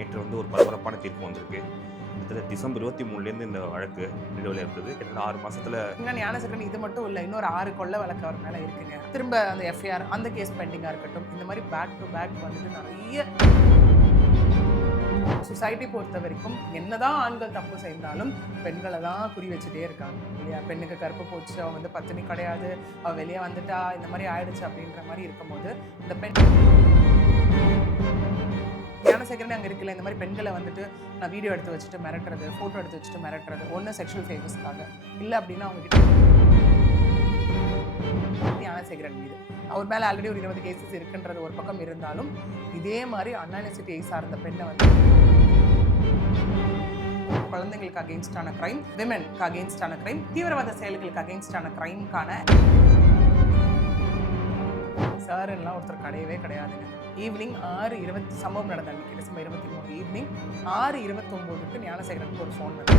நேற்று வந்து ஒரு பரபரப்பான தீர்ப்பு வந்திருக்கு. கிட்டத்தட்ட டிசம்பர் 23லேருந்து இந்த வழக்கு நிலுவையில் இருந்தது. கிட்டத்தட்ட 6 மாசத்துல ஞானசேகரன் இது மட்டும் இல்ல, இன்னொரு 6 கொள்ள வழக்கு அவர் மேல இருக்குங்க. திரும்ப அந்த எஃப்ஐஆர் அந்த கேஸ் பெண்டிங்கா இருக்கட்டும், இந்த மாதிரி பேக் டு பேக் வந்துட்டு நிறைய சொசைட்டி பொறுத்த வரைக்கும் என்னதான் ஆண்கள் தப்பு செய்தாலும் பெண்களை தான் குறி வச்சுட்டே இருக்காங்க இல்லையா? பெண்ணுக்கு கருப்பு போச்சு, அவ வந்து பத்தினி கிடையாது, அவ வெளியே வந்துட்டா, இந்த மாதிரி ஆயிடுச்சு அப்படின்ற மாதிரி இருக்கும்போது இந்த பெண் ஞானசேகரன் அங்கே இருக்குல்ல, இந்த மாதிரி பெண்களை வந்துட்டு நான் வீடியோ எடுத்து வச்சுட்டு மிரட்டுறது, ஃபோட்டோ எடுத்து வச்சுட்டு மிரட்டுறது, ஒன்று செக்ஷுவல் ஃபேவர்ஸ்க்காக, இல்லை அப்படின்னா அவங்க கிட்ட ஞானசேகரன் மீது அவர் மேலே ஆல்ரெடி ஒரு 20 கேசஸ் இருக்குன்றது ஒரு பக்கம் இருந்தாலும், இதே மாதிரி அன்ஆனெசிட்டியை சார்ந்த பெண்ணை வந்து குழந்தைங்களுக்கு அகெயின்ஸ்டான கிரைம், விமென்க்கு அகெயின்ஸ்டான கிரைம், தீவிரவாத செயல்களுக்கு அகெயின்ஸ்டான கிரைம்கான சார்லாம் ஒருத்தர் கிடையவே கிடையாதுங்க. ஈவினிங் 6:20 சம்பவம் நடந்த அன்னைக்கு டிசம்பர் 23 ஈவினிங் 6:29க்கு ஞானசேகரனுக்கு ஒரு ஃபோன் வந்து